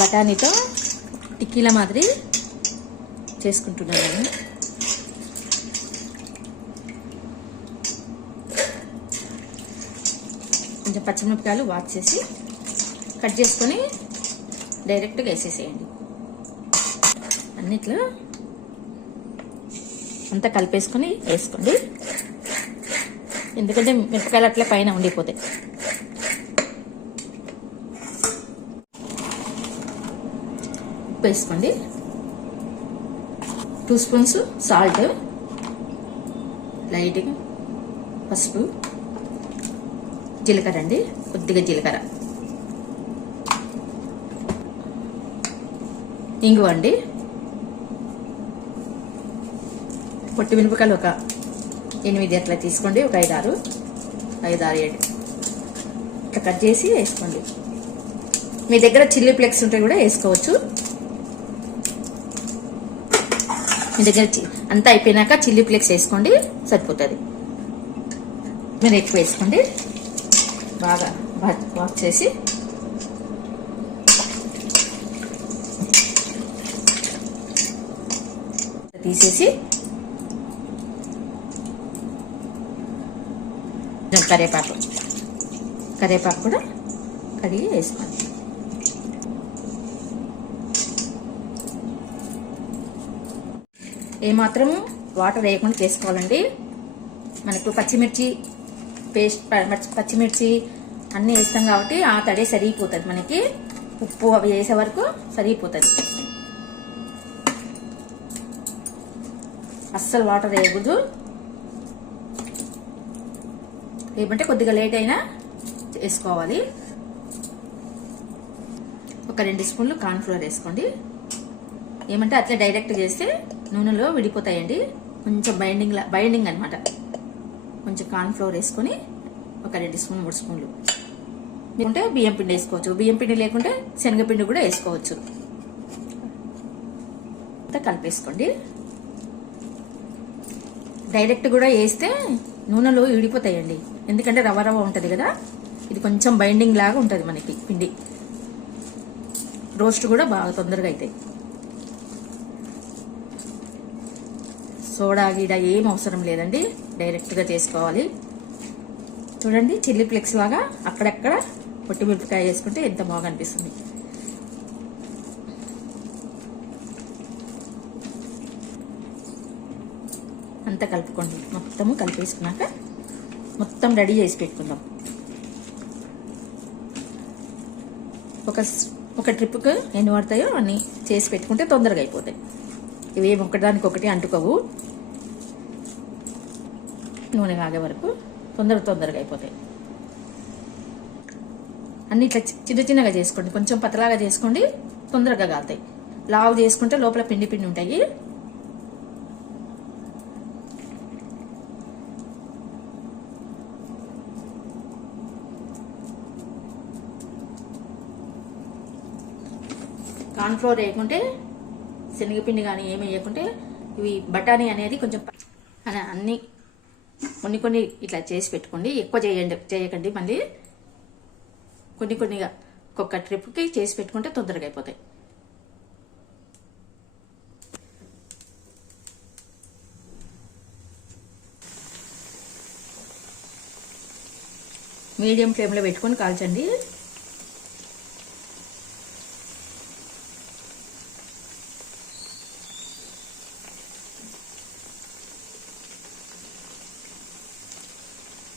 బఠానీతో టిక్కీల మాదిరి చేసుకుంటున్నాను. కొంచెం పచ్చిమిరపకాయలు వాష్ చేసి కట్ చేసుకొని డైరెక్ట్గా వేసేసేయండి. అన్నిట్లో అంతా కలిపేసుకొని వేసుకోండి. ఎందుకంటే మిరపకాయలు అట్లే పైన ఉండిపోతాయి. ఉప్పు వేసుకోండి. టూ స్పూన్స్ సాల్ట్ లైట్గా పసుపు జీలకర్ర అండి కొద్దిగా జీలకర్ర. ఇంగువ అండి పొట్టి మిరపకాయలు ఒక ఎనిమిది అట్లా తీసుకోండి ఒక ఐదు ఆరు ఏడు. ఇట్లా కట్ చేసి వేసుకోండి. మీ దగ్గర చిల్లీ ఫ్లెక్స్ ఉంటే కూడా వేసుకోవచ్చు. మీ దగ్గర చి- అంతా అయిపోయినాక చిల్లీ ఫ్లేక్స్ వేసుకోండి సరిపోతుంది. మీరు ఎక్కువ వేసుకోండి. బాగా వాక్ చేసి. తీసేసి. కరివేపాకు కరివేపాకు కూడా కడిగి వేసుకోండి. ఏమాత్రం వాటర్ వేయకుండా చేసుకోవాలండి. మనకు పచ్చిమిర్చి పేస్ట్ పచ్చిమిర్చి అన్నీ వేస్తాం కాబట్టి ఆ తడే సరిగిపోతుంది మనకి. ఉప్పు అవి వేసే వరకు సరిగిపోతుంది అస్సలు వాటర్ వేయకూడదు. ఏమంటే కొద్దిగా లేట్ అయినా వేసుకోవాలి. ఒక రెండు స్పూన్లు కార్న్ఫ్లోర్ వేసుకోండి. ఏమంటే అట్లా డైరెక్ట్ చేస్తే నూనెలో విడిపోతాయండి. కొంచెం బైండింగ్ బైండింగ్ అనమాట కొంచెం కార్న్ఫ్లోర్ వేసుకొని ఒక రెండు స్పూన్ మూడు స్పూన్లు. లేకుంటే బియ్యం పిండి వేసుకోవచ్చు. బియ్యం పిండి లేకుంటే శనగపిండి కూడా వేసుకోవచ్చు. అంతా కలిపేసుకోండి. డైరెక్ట్ కూడా వేస్తే నూనెలో విడిపోతాయండి. ఎందుకంటే రవ్వ రవ్వ ఉంటుంది కదా. ఇది కొంచెం బైండింగ్ లాగా ఉంటుంది మనకి పిండి. రోస్ట్ కూడా బాగా తొందరగా అవుతాయి సోడా గీడ ఏం అవసరం లేదండి. డైరెక్ట్గా చేసుకోవాలి. చూడండి చిల్లీ ఫ్లెక్స్ లాగా అక్కడక్కడ పొట్టిమిరపకాయ వేసుకుంటే ఎంత బాగా అనిపిస్తుంది. అంతా కలుపుకోండి. మొత్తము కలిపేసుకున్నాక మొత్తం రెడీ చేసి పెట్టుకుందాం. ఒక ఒక ట్రిప్కి ఎన్ని పడతాయో అన్నీ చేసి పెట్టుకుంటే తొందరగా అయిపోతాయి. ఇవి ఏమి ఒకదానికి ఒకటి అంటుకోవు. నూనె కాగే వరకు తొందర తొందరగా అయిపోతాయి. అన్ని ఇట్లా చిన్న చిన్నగా చేసుకోండి. కొంచెం పతలాగా చేసుకోండి తొందరగా కాలుతాయి లావు చేసుకుంటే లోపల పిండి పిండి ఉంటాయి. కార్న్ఫ్లోర్ వేయకుంటే శనగపిండి కానీ ఏమి వేయకుంటే ఇవి బఠానీ అనేది కొంచెం అన్నీ అన్ని కొన్ని కొన్ని ఇట్లా చేసి పెట్టుకోండి. ఎక్కువ చేయండి చేయకండి. మళ్ళీ కొన్ని కొన్నిగా ఒక్కొక్క ట్రిప్కి చేసి పెట్టుకుంటే తొందరగా అయిపోతాయి. మీడియం ఫ్లేమ్లో పెట్టుకొని కాల్చండి.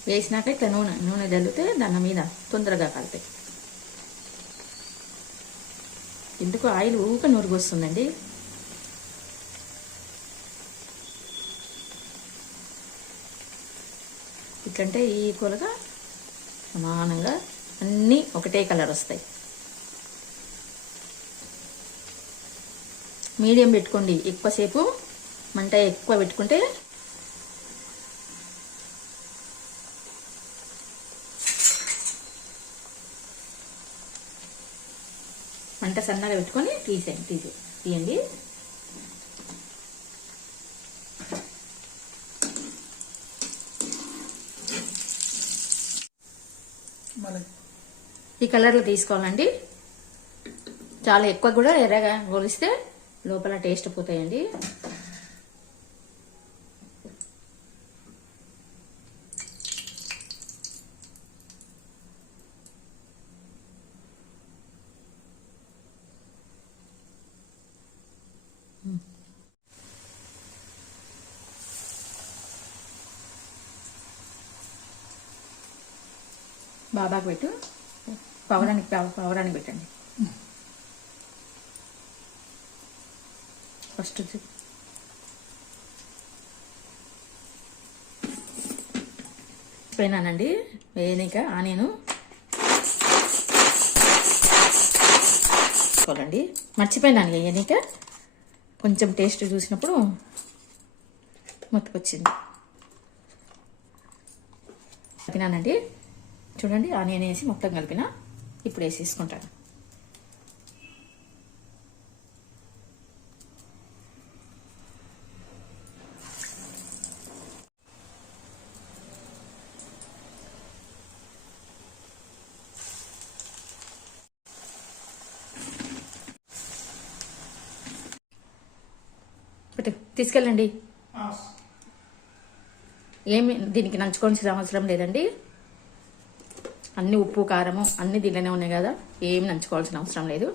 వేసినాక ఇట్లా నూనె నూనె జల్లితే దాని మీద తొందరగా కలుతాయి ఎందుకు? ఆయిల్ ఊక నూరుగు వస్తుందండి ఇట్లంటే ఈక్వల్గా సమానంగా అన్నీ ఒకటే కలర్ వస్తాయి. మీడియం పెట్టుకోండి. ఎక్కువసేపు మంట ఎక్కువ పెట్టుకుంటే మంట సన్నగా పెట్టుకొని తీసేయండి తీసే తీయండి. ఈ కలర్లో తీసుకోవాలండి. చాలా ఎక్కువ కూడా ఎర్రగా గోలిస్తే లోపల టేస్ట్ పోతాయండి. బాబాకి పెట్టు. పవరానికి పవరానికి పెట్టండి. ఫస్ట్ పోయినానండి. వేయనిక ఆనియను. చూడండి మర్చిపోయినాను వేయనిక. కొంచెం టేస్ట్ చూసినప్పుడు మొత్తుకొచ్చింది కలిపినానండి. చూడండి ఆనియన్ వేసి మొత్తం కలిపిన ఇప్పుడు వేసేసుకుంటాను పెట్టు తీసుకెళ్ళండి. ఏమి దీనికి నంచుకోవాల్సిన అవసరం లేదండి. అన్ని ఉప్పు కారము అన్ని దీనిలోనే ఉన్నాయి కదా. ఏమి నంచుకోవాల్సిన అవసరం లేదు.